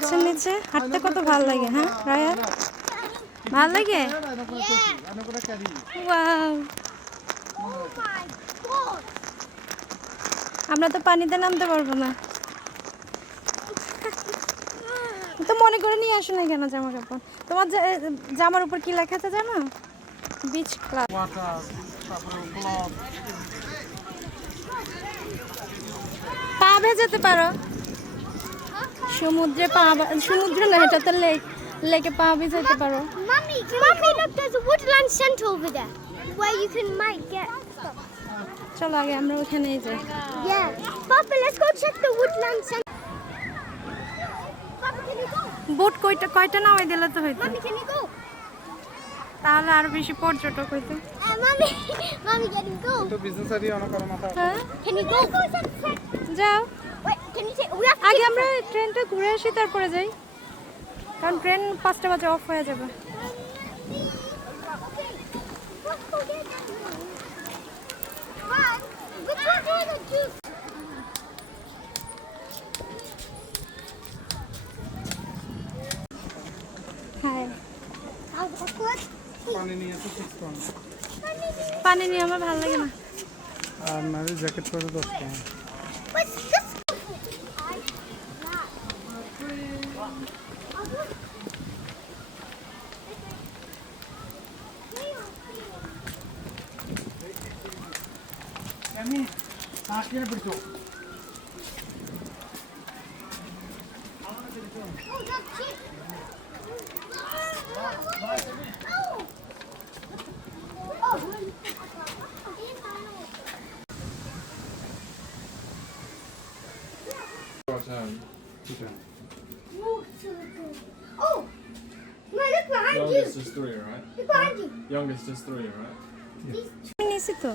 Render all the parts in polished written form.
গাছের নিচে হাঁটতে কত ভালো লাগে, হ্যাঁ রায়ান? ভালো লাগে? ওয়াও, আমরা তো পানিতে নামতে পারবো না। তো মনে করে নিয়ে আসো না কেন জামা কাপড়? তোমার জামার উপর কি লেখা আছে জানো? Beach club. পা ভেজাতে পারো সমুদ্রে, সমুদ্র না, এটা তো লেক, লেকে পা ভেজাতে পারো। Mommy, look, there's a woodland center over there where you might get stuff. চলো আগে আমরা ওখানেই যাই। Yeah. Papa, let's go check the woodland center. Papa, can you go? Boat কয়টা নামাই দিলে তো হইতো, Mommy, can you go? তাহলে আরো বেশি পর্যটক হইতো। Mommy, can you go? তো বিজনেস আইডিয়া অনেক করা মাথা। হ্যাঁ Can you go? যাও, Wait, can you take? We have to আগে take আমরা ট্রেনটা ঘুরে আসি তারপরে যাই, কারণ ট্রেন 5টা বাজে অফ হয়ে যাবে। Which one do the juice? হ্যাঁ, পানি নিয়ে এসে 6 টাকা। পানি নিয়ে আমার ভালো লাগে না। আর নারী জ্যাকেট পরে 10 টাকা। What's this? আমি আজকে বিড়তো। Oh, that's cheap. Oh, no, look behind you. Youngest is 3, right? Look behind you. Youngest is 3, right? নিয়েছি তো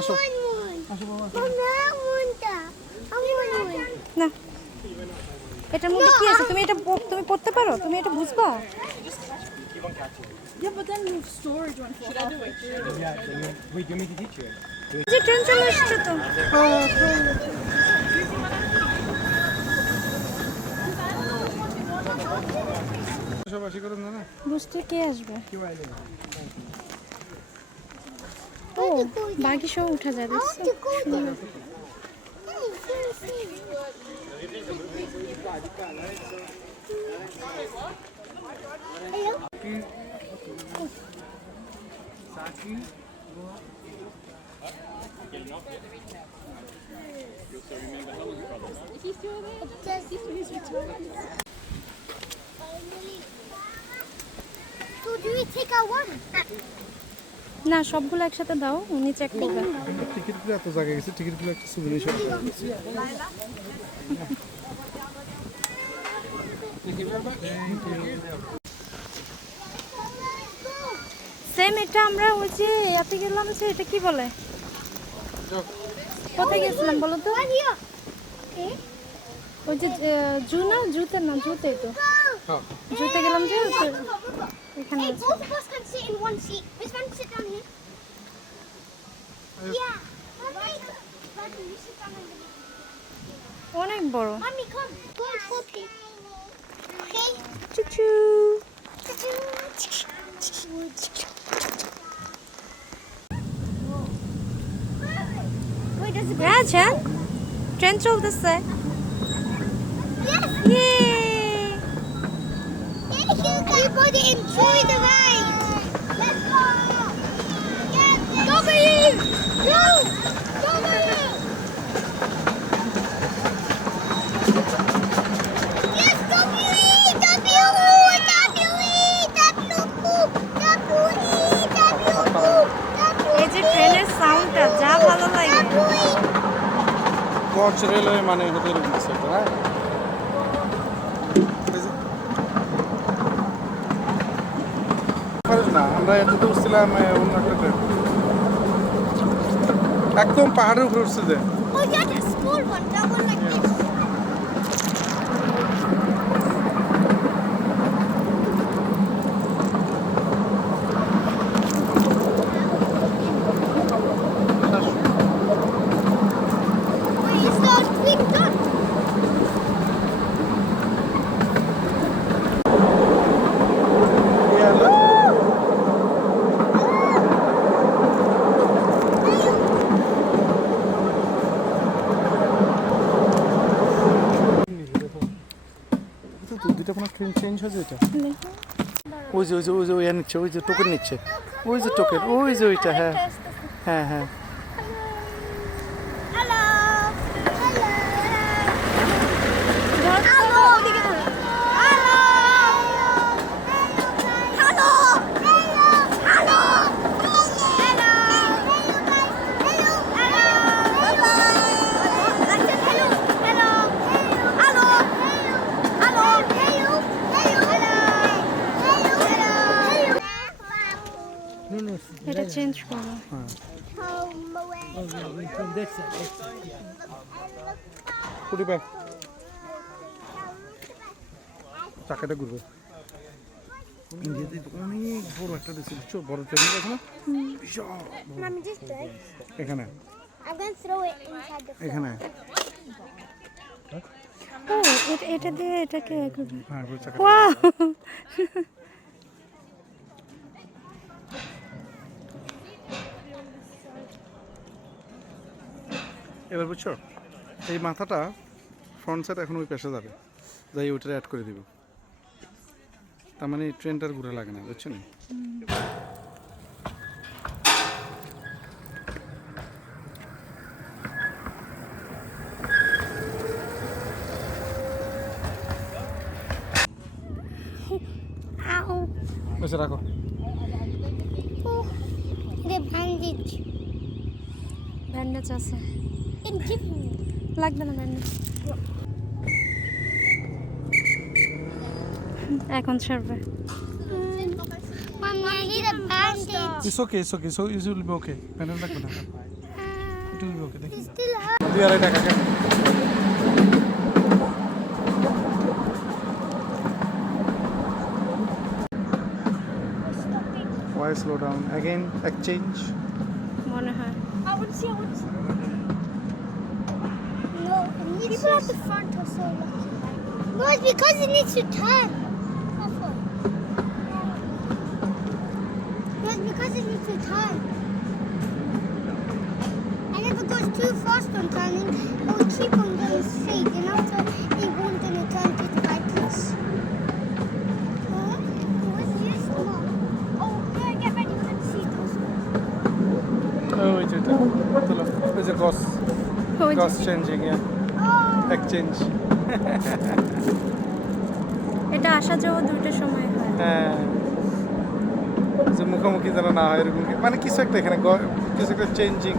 আসো। না, এটার মধ্যে কি আছে? তুমি এটা তুমি পড়তে পারো? তুমি এটা বুঝবা? যে ট্রেন চলে আসছে তো। পাশাপাশি করুন না। বুঝতে কে আসবে? ও বাকি সব উঠা যায়, দেখছো? সুন্দর। So do we take our one? না, সবগুলো একসাথে দাও, উনি চেক করবে। টিকিটগুলো এত জায়গায় গেছে, টিকিটগুলো একটা সুবিধা সব। সেম এটা আমরা ওই যে ইয়াতে গেলাম, যে এটা কি বলে, কোথায় গেছিলাম বলো তো? One here. Okay. ওই যে জু না, জুতে না, জুতেই তো, হ্যাঁ। জুতে গেলাম যে এখানে Hey, আছে। both of us can sit in one seat. Which one sit down here? Yeah. Mommy, you sit down on the অনেক বড়। Mommy, come. Go and copy. Okay. চুচু। Wait, does it go? আচ্ছা, train চলতেছে। Yes. ইয়ে, Everybody enjoy the ride. Let's go. Yes. W. Go. W. Yes, W-E, W-E, W-E, এই যে ট্রেনের সাউন্ডটা যা ভালো লাগে। কচ রেলওয়ে মানে হোটেল দিচ্ছে, হ্যাঁ। না, আমরা এটাতে উঠছিলাম অন্য একটা ট্রেন, একদম পাহাড়ের উপরে উঠছে যে। Oh, yeah, that small one, that one like this. Wait, is the thing done? Train change হয়েছে এটা দেখো। ওই যে ওই নিচ্ছে ওই যে টোকেন নিচ্ছে ওই যে টোকেন ওই যে ওইটা হ্যাঁ হ্যাঁ হ্যাঁ Hello. ধরো, ওদিকে ধরো। এটা চেঞ্জ করো। কুড়ি ব্যাগ চাকাটা ঘুরবে ইন্ডিয়াতে অনেক বড় একটা দেশে বুঝছো বড় ট্রেন আছে না বিশাল বড়। Mommy, just do it. এখানে I'm going to throw it inside the এখানে ও এটা দিয়ে এটাকে করবে। হ্যাঁ ওই চাকা ওয়াও, এবার বুঝছো এই মাথাটা ফ্রন্ট সাইড এখন ওই পাশে যাবে যাই ওইটা অ্যাড করে দিব তার মানে ট্রেনটার ঘুরে লাগে না বুঝছো না Ow. বুঝে রাখো Oh, the bandage. ব্যান্ডেজ আছে, And give me. লাগবে না ব্যান্ডেজ। এখন ছাড়বে। Mommy, I need a bandage. It's okay so it will be okay panel রাখবে না ইট উইল বি ওকে দেখি It's still hurt. 2.5 টাকা কেন Why slow down? Again, exchange. মনে হয় I want to see. No, people at the front are so lucky. No, it's because it needs to turn. That's why. No, it's because it needs to turn. And if it goes too fast on turning, it will keep on going straight. And after it won't gonna turn to the right place. Huh? What's this? Oh, yeah, get ready for the seatbelts. Oh, wait, There's a cost. ওই যে Cost changing, yeah. Oh. Exchange. এটা আসা যাওয়া দুটোর সময় হয়। হ্যাঁ যে মুখোমুখি যেন না হয় এরকম মানে কিছু একটা এখানে কিছু একটা চেঞ্জিং